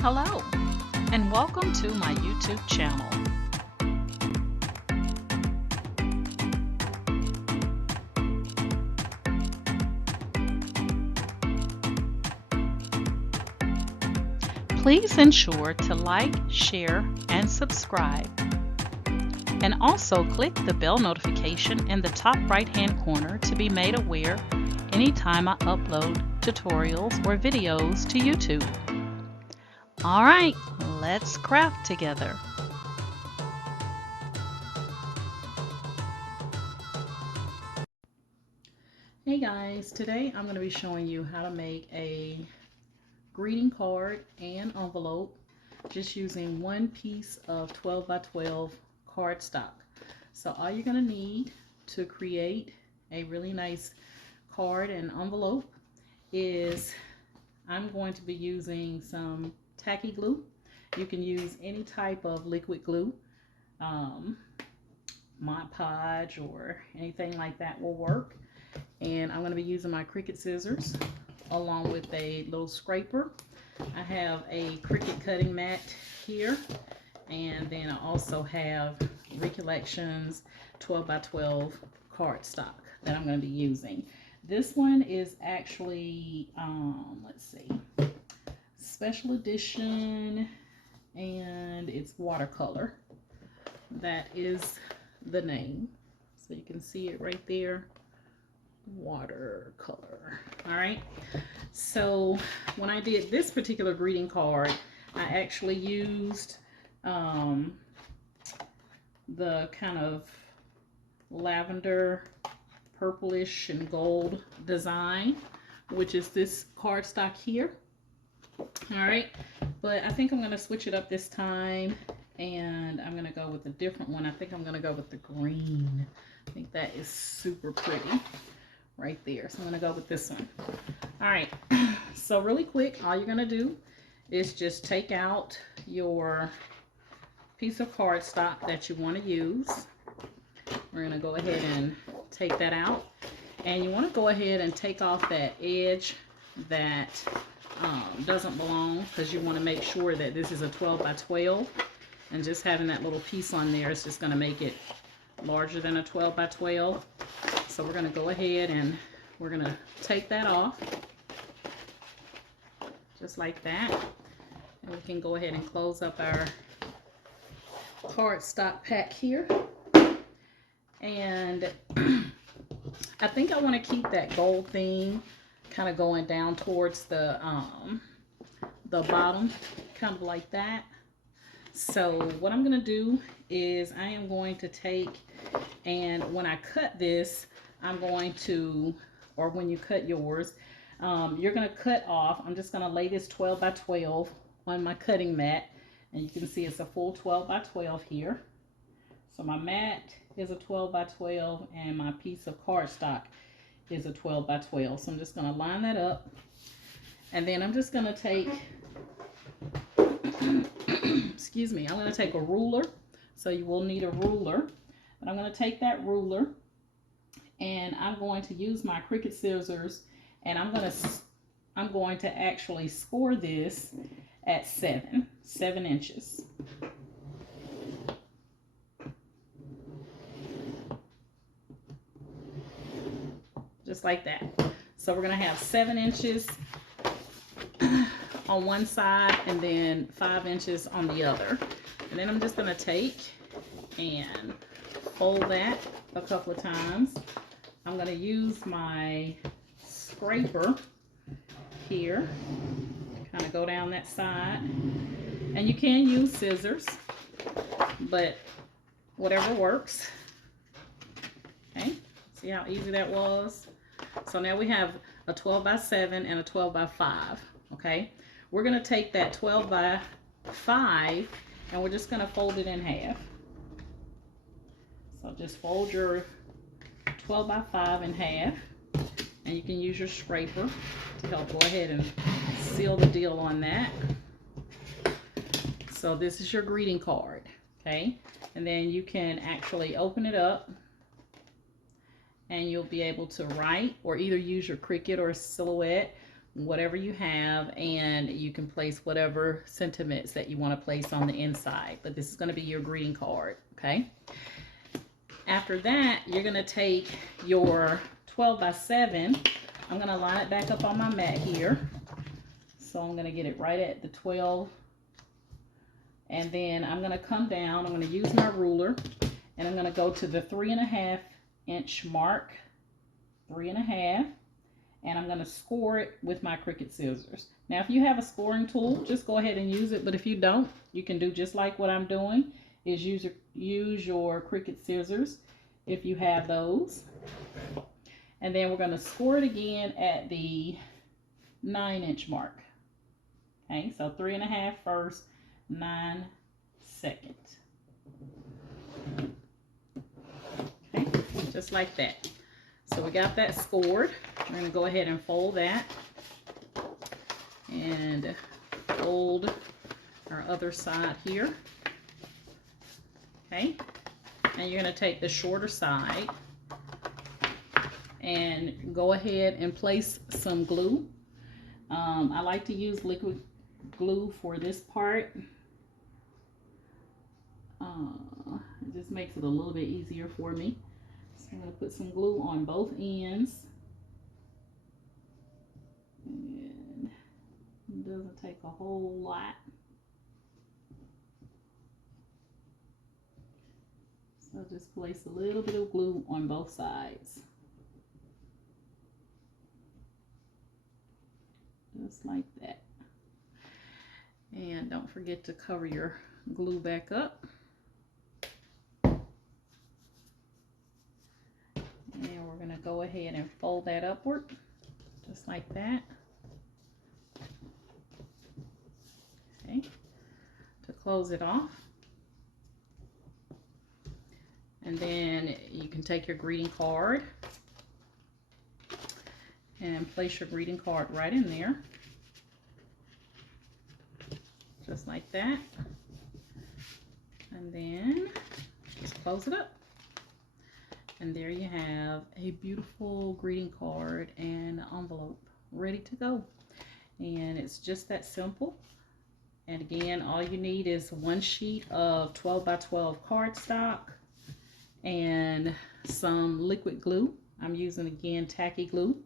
Hello, and welcome to my YouTube channel. Please ensure to like, share, and subscribe. And also click the bell notification in the top right-hand corner to be made aware anytime I upload tutorials or videos to YouTube. All right, let's craft together. Hey guys, today I'm going to be showing you how to make a greeting card and envelope just using one piece of 12 by 12 cardstock. So all you're going to need to create a really nice card and envelope is I'm going to be using some tacky glue. You can use any type of liquid glue. Mod Podge or anything like that will work. And I'm going to be using my Cricut scissors along with a little scraper. I have a Cricut cutting mat here, and then I also have Recollections 12 by 12 cardstock that I'm going to be using. This one is actually, let's see, special edition, and it's watercolor. That is the name. So you can see it right there. Watercolor. All right, so when I did this particular greeting card, I actually used the kind of lavender, purplish, and gold design, which is this cardstock here. All right, but I think I'm going to switch it up this time, and I'm going to go with a different one. I think I'm going to go with the green. I think that is super pretty right there. So I'm going to go with this one. All right, so really quick, all you're going to do is just take out your piece of cardstock that you want to use. We're going to go ahead and take that out, and you want to go ahead and take off that edge that doesn't belong, because you want to make sure that this is a 12 by 12, and just having that little piece on there is just going to make it larger than a 12 by 12. So we're going to go ahead and we're going to take that off just like that, and we can go ahead and close up our cardstock pack here. And I think I want to keep that gold theme kind of going down towards the bottom, kind of like that. So what I'm going to do is I am going to take, and when I cut this, I'm going to, or when you cut yours, you're going to cut off. I'm just going to lay this 12 by 12 on my cutting mat, and you can see it's a full 12 by 12 here. So my mat is a 12 by 12, and my piece of cardstock is a 12 by 12. So I'm just going to line that up, and then I'm just going to take, excuse me, I'm going to take a ruler. So you will need a ruler, but I'm going to take that ruler, and I'm going to use my Cricut scissors, and I'm going to actually score this at 7 inches. Just like that. So we're going to have 7 inches on one side and then 5 inches on the other. And then I'm just going to take and fold that a couple of times. I'm going to use my scraper here, kind of go down that side. And you can use scissors, but whatever works. Okay, see how easy that was? So now we have a 12 by 7 and a 12 by 5. Okay, we're going to take that 12 by 5 and we're just going to fold it in half. So just fold your 12 by 5 in half, and you can use your scraper to help go ahead and seal the deal on that. So this is your greeting card, okay? And then you can actually open it up, and you'll be able to write or either use your Cricut or Silhouette, whatever you have, and you can place whatever sentiments that you want to place on the inside. But this is going to be your greeting card, okay? After that, you're going to take your 12 by 7. I'm going to line it back up on my mat here. So I'm going to get it right at the 12. And then I'm going to come down. I'm going to use my ruler. And I'm going to go to the 3.5 inch mark. 3.5. And I'm going to score it with my Cricut scissors. Now, if you have a scoring tool, just go ahead and use it. But if you don't, you can do just like what I'm doing, is use your Cricut scissors if you have those. And then we're going to score it again at the 9 inch mark. Okay, so 3.5 first, 9 second. Okay, just like that. So we got that scored. We're going to go ahead and fold that. And fold our other side here. Okay, and you're going to take the shorter side and go ahead and place some glue. I like to use liquid glue for this part. It just makes it a little bit easier for me. So I'm going to put some glue on both ends. And it doesn't take a whole lot. So just place a little bit of glue on both sides. Just like that. And don't forget to cover your glue back up. And we're going to go ahead and fold that upward, just like that. Okay, to close it off. And then you can take your greeting card and place your greeting card right in there. Just like that. And then just close it up. And there you have a beautiful greeting card and envelope ready to go. And it's just that simple. And again, all you need is one sheet of 12 by 12 cardstock and some liquid glue. I'm using, again, tacky glue.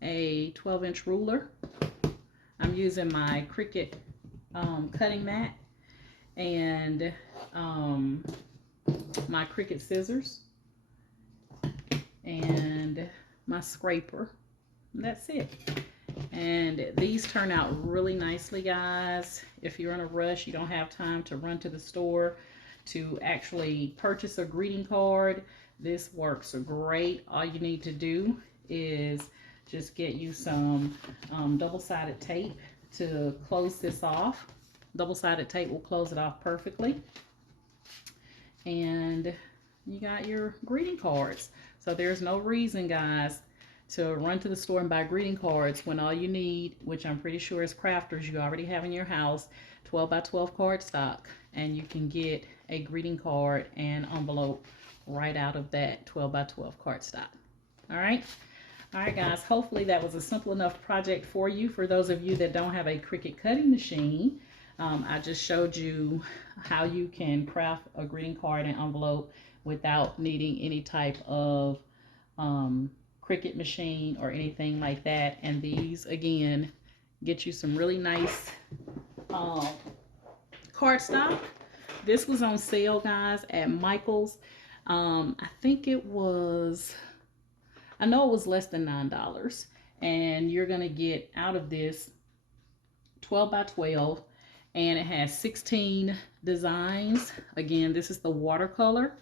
A 12-inch ruler. I'm using my Cricut cutting mat and my Cricut scissors and my scraper. That's it. And these turn out really nicely, guys. If you're in a rush, you don't have time to run to the store to actually purchase a greeting card, this works great. All you need to do is just get you some double-sided tape to close this off. Double-sided tape will close it off perfectly. And you got your greeting cards. So there's no reason, guys, to run to the store and buy greeting cards when all you need, which I'm pretty sure is crafters you already have in your house, 12 by 12 cardstock, and you can get a greeting card and envelope right out of that 12 by 12 cardstock. All right, guys, hopefully that was a simple enough project for you. For those of you that don't have a Cricut cutting machine, I just showed you how you can craft a greeting card and envelope without needing any type of Cricut machine or anything like that. And these, again, get you some really nice cardstock. This was on sale, guys, at Michael's. I think it was, I know it was less than $9. And you're going to get out of this 12 by 12. And it has 16 designs. Again, this is the watercolor.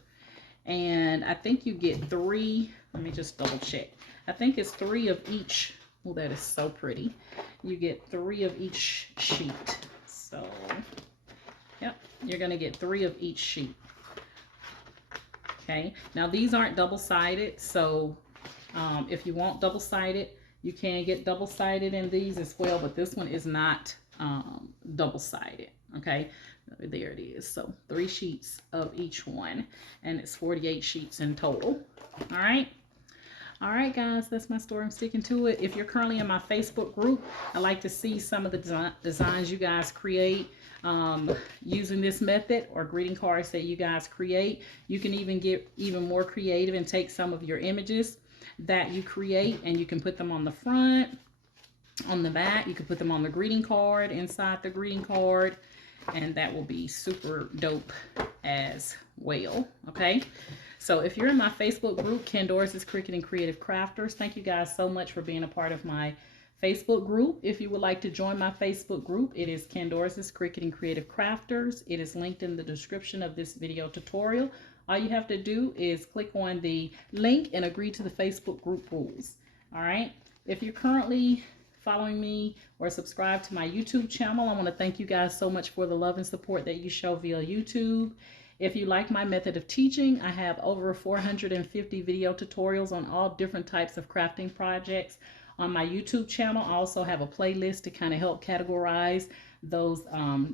And I think you get 3, let me just double check. I think it's 3 of each. Oh, that is so pretty. You get 3 of each sheet. So, yep, you're going to get 3 of each sheet. Okay, now these aren't double-sided, so if you want double-sided, you can get double-sided in these as well, but this one is not double-sided. Okay, there it is. So 3 sheets of each one, and it's 48 sheets in total. All All right, guys, that's my story. I'm sticking to it. If you're currently in my Facebook group, I like to see some of the designs you guys create using this method, or greeting cards that you guys create. You can even get even more creative and take some of your images that you create, and you can put them on the front, on the back. You can put them on the greeting card, inside the greeting card, and that will be super dope as well. Okay, so if you're in my Facebook group, Candoris's Cricut and Creative Crafters, thank you guys so much for being a part of my Facebook group. If you would like to join my Facebook group, it is Candoris's Cricut and Creative Crafters. It is linked in the description of this video tutorial. All you have to do is click on the link and agree to the Facebook group rules. All right, if you're currently following me or subscribe to my YouTube channel, I want to thank you guys so much for the love and support that you show via YouTube. If you like my method of teaching, I have over 450 video tutorials on all different types of crafting projects on my YouTube channel. I also have a playlist to kind of help categorize those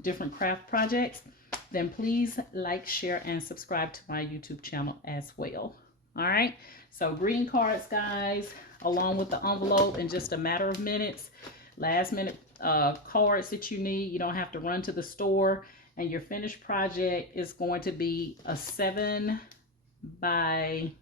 different craft projects. Then please like, share, and subscribe to my YouTube channel as well. All right, so greeting cards, guys, along with the envelope in just a matter of minutes. Last minute cards that you need. You don't have to run to the store. And your finished project is going to be a 7 by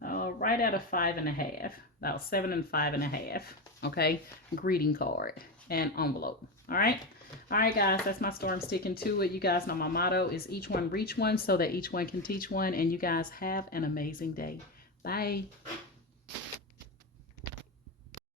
right at a 5.5, about 7 and 5.5. Okay, greeting card and envelope. All right, guys, that's my story. I'm sticking to it. You guys know my motto is each one reach one, so that each one can teach one. And you guys have an amazing day. Bye.